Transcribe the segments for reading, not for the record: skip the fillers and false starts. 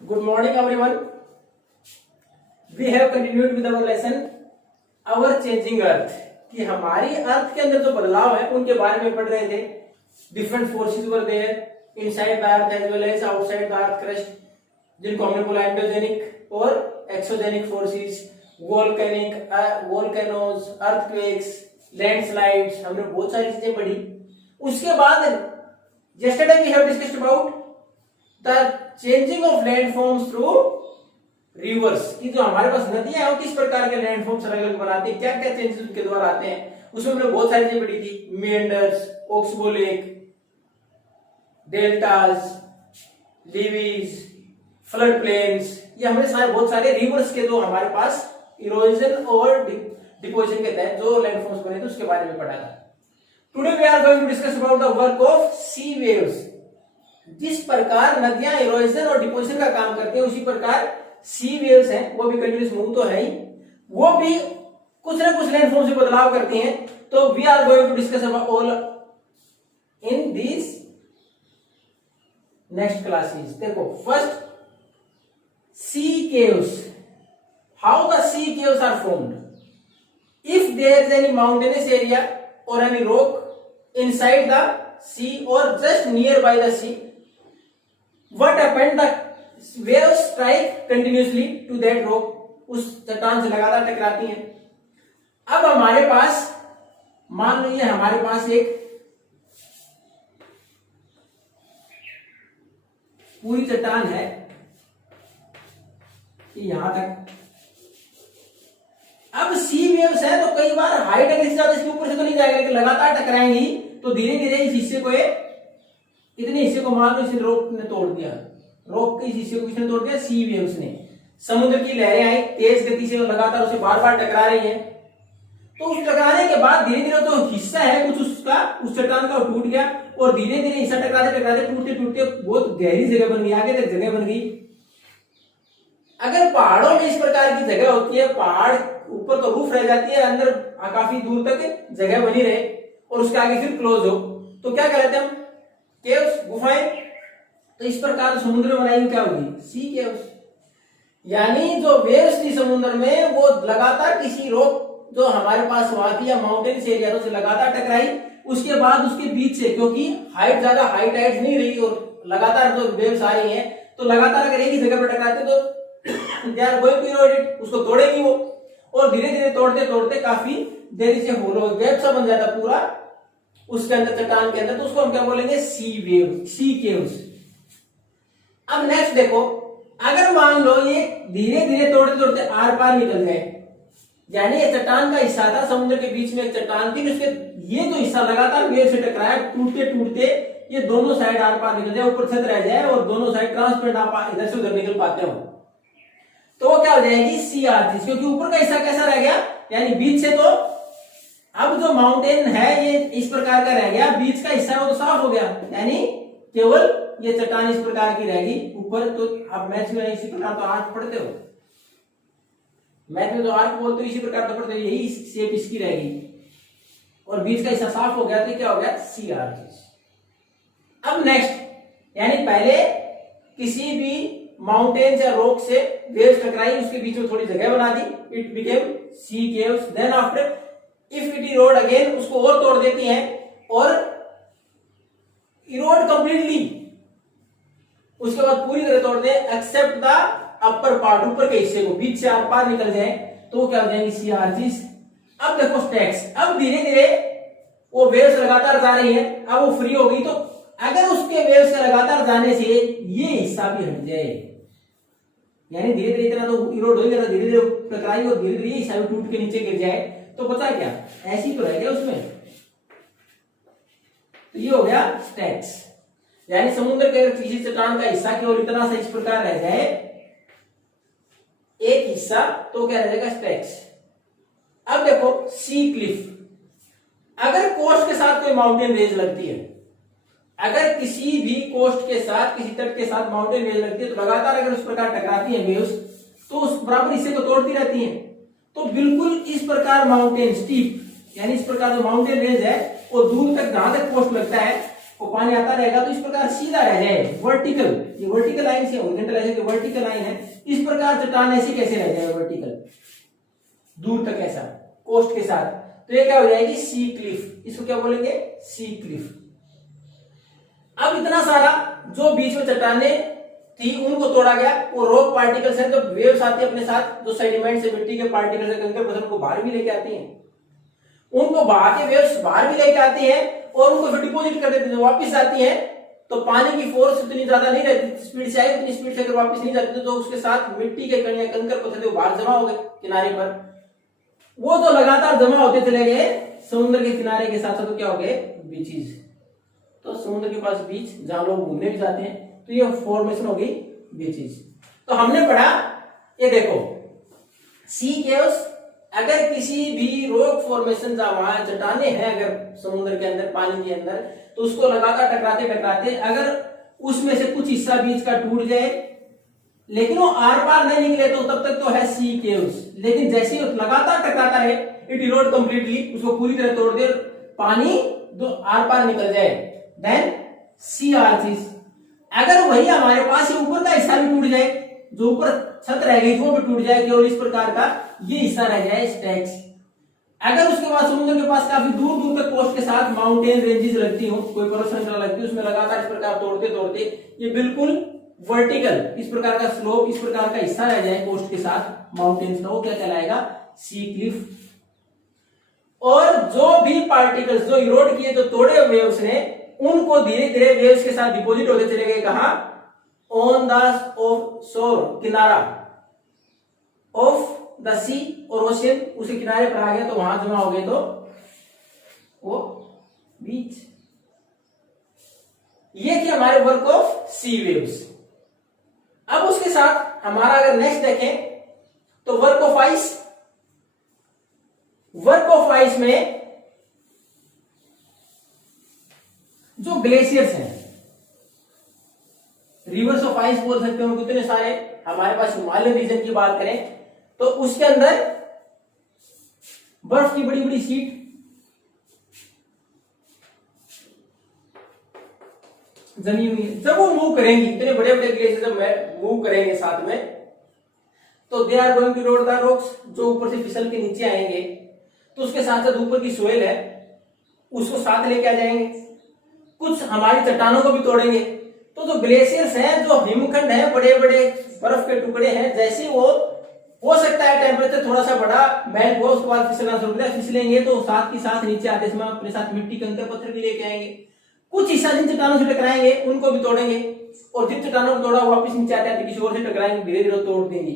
Good morning, everyone. We have continued with our lesson, our changing earth. कि हमारी अर्थ के अंदर जो बदलाव है उनके बारे में पढ़ रहे थे. Different forces were there inside the earth as well as outside the earth crust, जिनको हमने बोला एंडोजेनिक और exogenic forces, volcanoes, earthquakes, landslides. हमने बहुत सारी चीजें पढ़ी. उसके बाद yesterday we have discussed about the changing of landforms through reverse. की जो हमारे पास नदियां हैं वो किस प्रकार के लैंडफॉर्म्स अलग अलग बनाती है, क्या क्या चेंजेस उनके द्वारा आते हैं. उसमें हमने बहुत सारी चीजें पढ़ी थी. Meanders, oxbow lake, deltas, levees, flood plains. ये हमें सारे बहुत सारे रिवर्स के जो हमारे पास इरोजन और डिपोजिशन के तहत जो लैंडफॉर्म्स बने थे उसके बारे में पढ़ा था. Today we are going to discuss about the work of sea waves. जिस प्रकार नदियां इरोजन और डिपोजिशन का काम करती हैं उसी प्रकार सी वेव्स हैं, वो भी कंटिन्यूस मूव तो है ही, वो भी कुछ ना कुछ लैंडफॉर्म से बदलाव करती हैं. तो we are going to discuss about all in this next classes. देखो first sea caves. How the sea caves are formed. If there is any mountainous area और any rock inside the sea or just nearby the sea, what happened, the waves strike continuously to that rock. उस चट्टान से लगातार टकराती हैं. अब हमारे पास मान लीजिए हमारे पास एक पूरी चट्टान है कि यहां तक. अब सी वेव्स है तो कई बार हाइट अगर इससे ज्यादा इसके ऊपर से तो नहीं जाएगा, लेकिन लगातार टकराएंगी तो धीरे धीरे इस हिस्से को इतने हिस्से को मान लो इसे रॉक ने तोड़ दिया. रॉक के इस हिस्से को किसने तोड़ दिया? सी वेव्स ने. समुद्र की लहरें आई तेज गति से और लगातार उसे बार बार टकरा रही हैं. तो उस टकराने के बाद धीरे धीरे तो हिस्सा है कुछ उसका उस चट्टान का टूट गया और धीरे धीरे हिस्सा टकराते टकराते टूटते टूटते बहुत गहरी जगह बन गई, आगे तक जगह बन गई. अगर पहाड़ों में इस प्रकार की जगह होती है, पहाड़ ऊपर तो रूफ रह जाती है, अंदर काफी दूर तक जगह बनी रहे और उसके आगे फिर क्लोज हो, तो क्या कहते हैं हम? केव्स, गुफाएं. तो इस प्रकार समुद्र में बनाई क्या होगी? सी केव्स. यानी जो वेव्स थी समुद्र में वो लगातार किसी रॉक जो हमारे पास वहां थी या माउंटेन्स एरिया से लगातार टकराई. उसके बाद उसके बीच से, क्योंकि हाइट ज्यादा हाइट नहीं रही और लगातार जो वेव्स आ रही हैं, तो लगातार अगर एक ही जगह पर टकराते तो they are going to erode it, उसको तोड़ेगी वो. और धीरे धीरे तोड़ते तोड़ते काफी देरी से होलो वेव सा बन जाता पूरा उसके अंदर, चट्टान के अंदर. तो उसको हम क्या बोलेंगे? सी वेव, सी केव्स. अब नेक्स्ट देखो, अगर मान लो ये धीरे धीरे तोड़ते तोड़ते आर पार निकल गए, यानी ये चट्टान का हिस्सा था, समुद्र के बीच में एक चट्टान थी, उसके ये जो हिस्सा लगातार वेव से टकराया, टूटते टूटते ये दोनों साइड आर पार निकल जाए, ऊपर छत रह जाए और दोनों साइड ट्रांसपेरेंट आप इधर से उधर निकल पाते हो, तो वो क्या हो जाएगी? सी आर्चिस. क्योंकि ऊपर का हिस्सा कैसा रह गया, यानी बीच से तो अब जो माउंटेन है ये इस प्रकार का रह गया, बीच का हिस्सा वो तो साफ हो गया, यानी केवल ये चट्टान इस प्रकार की रहेगी ऊपर. तो आप मैथ में इसी प्रकार तो आर्क पढ़ते हो, मैथ में तो आर्क बोलते हो, इसी प्रकार तो पढ़ते हो, यही शेप इसकी रहेगी और बीच का हिस्सा साफ हो गया तो क्या हो गया? सी आर्चिस. अब नेक्स्ट, यानी पहले किसी भी माउंटेन या रॉक से वेव्स टकराई, उसके बीच में थोड़ी जगह बना दी, it became sea caves. Then after if it erode again, उसको और तोड़ देती हैं और इरोड कंप्लीटली, उसके बाद पूरी तरह तोड़ दे एक्सेप्ट द अपर पार्ट, ऊपर के हिस्से को, बीच से आर पार निकल जाए, तो क्या हो जाएंगी? सी आर्चिस. अब देखो स्टैक्स. अब धीरे धीरे वो वेव्स लगातार जा रही है, अब वो फ्री हो गई, तो अगर उसके वेव्स के लगातार जाने से ये हिस्सा भी हट जाए, यानी धीरे धीरे इतना तो इरोड हो गया, धीरे धीरे टकराई और धीरे धीरे हिस्सा भी टूट के नीचे गिर जाए, तो पता है क्या? ऐसी तो रह गया उसमें. तो ये हो गया स्टैक्स. यानी समुद्र के किसी चट्टान का हिस्सा केवल इतना सा इस प्रकार रह जाए, एक हिस्सा, तो क्या रह जाएगा? स्टैक्स. अब देखो सी क्लिफ. अगर कोस्ट के साथ कोई माउंटेन रेंज लगती है, अगर किसी भी कोस्ट के साथ, किसी तट के साथ माउंटेन रेंज लगती है, तो लगातार अगर उस प्रकार टकराती है वेव्स, तो उस बराबर हिस्से को तोड़ती रहती हैं. तो बिल्कुल इस प्रकार माउंटेन स्टीप, यानी इस प्रकार जो माउंटेन रेंज है वो दूर तक जहां तक कोस्ट लगता है वो पानी आता रहेगा तो इस प्रकार सीधा रह जाए वर्टिकल, ये वर्टिकल लाइन से हॉरिजॉन्टल लाइन से वर्टिकल लाइन है, इस प्रकार चट्टान ऐसी कैसे रह जाए वर्टिकल दूर तक ऐसा कोस्ट के साथ, तो ये क्या हो जाएगी सी क्लिफ, इसको क्या बोलेंगे सी क्लिफ। अब इतना सारा जो बीच में चट्टाने थी उनको तोड़ा गया, वो रॉक पार्टिकल्स हैं, जो वेव्स आती है अपने साथ, जो सेडिमेंट से मिट्टी के पार्टिकल्स है कंकड़ पत्थर को बाहर भी लेके आती हैं, उनको बहा के वेव्स बाहर भी लेके आती हैं और उनको फिर डिपोजिट कर देती है, वापस आती है तो पानी की फोर्स उतनी ज्यादा नहीं रहती, स्पीड से आई उतनी स्पीड से अगर वापस नहीं जाती तो उसके साथ मिट्टी के कण या कंकड़ पत्थर जो बाहर जमा हो गए किनारे पर, वो तो लगातार जमा होते चले गए समुद्र के किनारे के साथ साथ, तो क्या हो गए बीचेस, तो समुद्र के पास बीच जहां लोग घूमने भी जाते हैं, तो ये फॉर्मेशन हो गई बीचेस। तो हमने पढ़ा ये देखो सी केव्स, अगर किसी भी रॉक फॉर्मेशन जहां वहां चट्टाने हैं अगर समुद्र के अंदर पानी के अंदर, तो उसको लगातार टकराते टकराते अगर उसमें से कुछ हिस्सा बीच का टूट जाए लेकिन वो आर पार नहीं निकले तो तब तक तो है सी केव्स, लेकिन जैसे ही लगातार टकराता है इट इरोड कंप्लीटली, उसको पूरी तरह तोड़ दे, पानी जो आर पार निकल जाए, देन सी आर्चिस। अगर वही हमारे पास ऊपर का हिस्सा भी टूट जाए, जो ऊपर छत रह गई वो भी टूट जाए केवल इस प्रकार का, ये हिस्सा रह जाए स्टैक्स। अगर उसके बाद समुद्र के पास काफी दूर दूर तक कोस्ट के साथ माउंटेन रेंजेस लगती हो, कोई पर्वत श्रृंखला लगती है, उसमें लगातार इस प्रकार तोड़ते तोड़ते ये बिल्कुल वर्टिकल इस प्रकार का स्लोप, इस प्रकार का हिस्सा रह जाए कोस्ट के साथ माउंटेन्स का, वो क्या कहलाएगा सी क्लिफ। और जो भी पार्टिकल्स जो इरोड किए, जो तोड़े वेव्स ने, उनको धीरे धीरे वेव्स के साथ डिपोजिट होते चले गए, कहा ऑन द ऑफ शोर, किनारा, ऑफ द सी और ओशियन, उसे किनारे पर आ गया तो वहां जमा हो गए, तो वो बीच। ये थी हमारे वर्क ऑफ सी वेव्स। अब उसके साथ हमारा अगर नेक्स्ट देखें तो work of ice. Work of ice में जो ग्लेशियर्स हैं, रिवर्स ऑफ आइस बोल सकते हो, कितने सारे हमारे पास हिमालयन रीजन की बात करें तो उसके अंदर बर्फ की बड़ी बड़ी शीट, जमी हुई है, जब वो मूव करेंगी, इतने बड़े बड़े ग्लेशियर जब मूव करेंगे साथ में, तो they are going to erode the rocks, जो ऊपर से फिसल के नीचे आएंगे, तो उसके साथ साथ ऊपर की सोइल है उसको साथ लेके आ जाएंगे, कुछ हमारी चट्टानों को भी तोड़ेंगे। तो जो ग्लेशियर्स हैं, जो हिमखंड है, बड़े बड़े बर्फ के टुकड़े हैं, जैसे वो हो सकता है टेम्परेचर थोड़ा सा बड़ा मेल्ट हुआ उसके बाद फिसलना शुरू कर, फिसलेंगे तो साथ के साथ नीचे आते समय अपने साथ मिट्टी कंकड़ पत्थर भी लेके आएंगे, कुछ हिस्सा जिन चट्टानों से टकराएंगे उनको भी तोड़ेंगे, और जिन चट्टानों को तोड़ा वापस नीचे आते आते किसी और से टकराएंगे, धीरे धीरे तोड़ देंगे।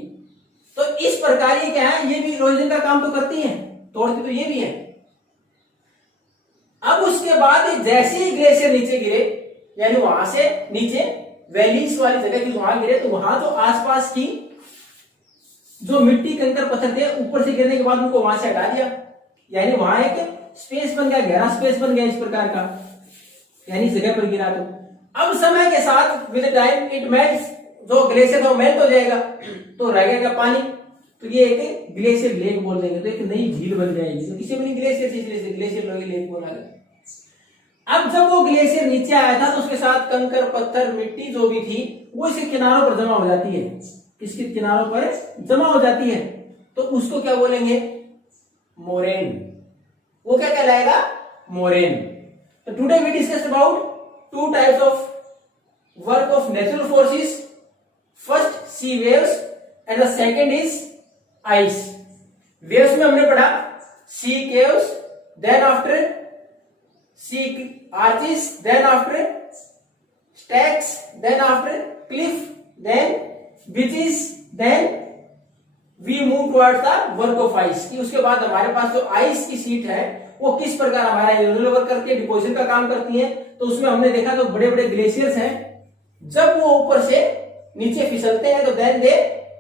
तो इस प्रकार ये क्या है, ये भी इरोजन का काम तो करती है, तोड़ती तो ये भी है। अब उसके बाद जैसे ही ग्लेशियर नीचे गिरे, यानी वहां से नीचे वैलीज वाली जगह की वहां गिरे, तो वहां जो आसपास की जो मिट्टी कंकड़ पत्थर थे ऊपर से गिरने के बाद उनको वहां से हटा दिया, यानी वहां एक स्पेस बन गया, गहरा स्पेस बन गया इस प्रकार का, यानी इस जगह पर गिरा। तो अब समय के साथ विद टाइम इट मेल्ट्स, जो ग्लेशियर वो मेल्ट हो जाएगा तो रह जाएगा पानी, तो ये एक ग्लेशियर लेक बोल देंगे, तो एक नई झील बन जाएगी। तो किसी बनी ग्लेशियर से ग्लेशियर लेक बोला गया। अब जब वो ग्लेशियर नीचे आया था तो उसके साथ कंकड़ पत्थर मिट्टी जो भी थी वो इसके किनारों पर जमा हो जाती है, इसके किनारों पर जमा हो जाती है, तो उसको क्या बोलेंगे मोरेन। वो क्या कहलाएगा मोरेन। तो today we discussed about two types of work of natural forces, first sea waves and the second is ice. Waves में हमने पढ़ा sea caves, then after sea arches, then after stacks, then after cliff, then beaches, then we move towards the work of ice. कि उसके बाद हमारे पास जो ice की sheet है वो किस प्रकार हमारा इरोजन वर्क करती है, डिपोजिशन का काम करती है। तो उसमें हमने देखा तो बड़े बड़े ग्लेशियर्स हैं, जब वो ऊपर से नीचे फिसलते हैं तो then they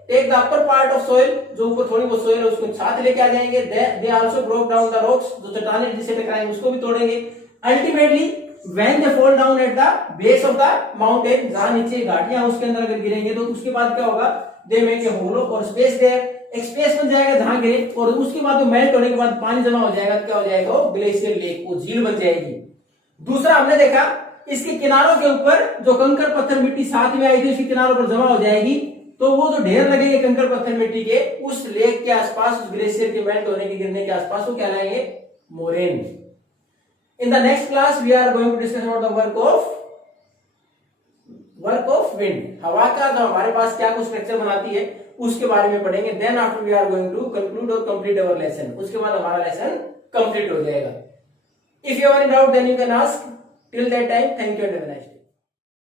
take the upper part of soil, जो ऊपर थोड़ी बहुत सोइल है उसको साथ लेके आ जाएंगे, they also broke down the rocks, जो चट्टानें जिसे टकराएंगे उसको भी तोड़ेंगे। Ultimately when they fall down at the base of the mountain, जहां नीचे घाटियां उसके अंदर अगर गिरेंगे तो उसके बाद क्या होगा, दे मेक ए होलो और स्पेस देयर, एक स्पेस बन जाएगा जहां गिरे, और उसके बाद वो मेल्ट होने के बाद पानी जमा हो जाएगा, क्या हो जाएगा वो ग्लेशियर लेक, वो झील बन जाएगी। दूसरा हमने देखा इसके किनारों के ऊपर जो कंकर पत्थर मिट्टी साथ में आई थी उसके किनारों पर जमा हो जाएगी, तो वो जो ढेर लगेंगे कंकर पत्थर मिट्टी के उस लेक के आसपास, उस ग्लेशियर के मेल्ट होने के गिरने के आसपास, वो कहलाएंगे moraine. In the next class we are going to discuss about the work of wind. हवा का जो हमारे पास क्या कुछ स्ट्रक्चर बनाती है उसके बारे में पढ़ेंगे। Then after we are going to conclude और कंप्लीट अवर लेसन। उसके बाद हमारा लेसन कंप्लीट हो जाएगा। If you are in doubt then you can ask. Till that time, thank you and have a nice day.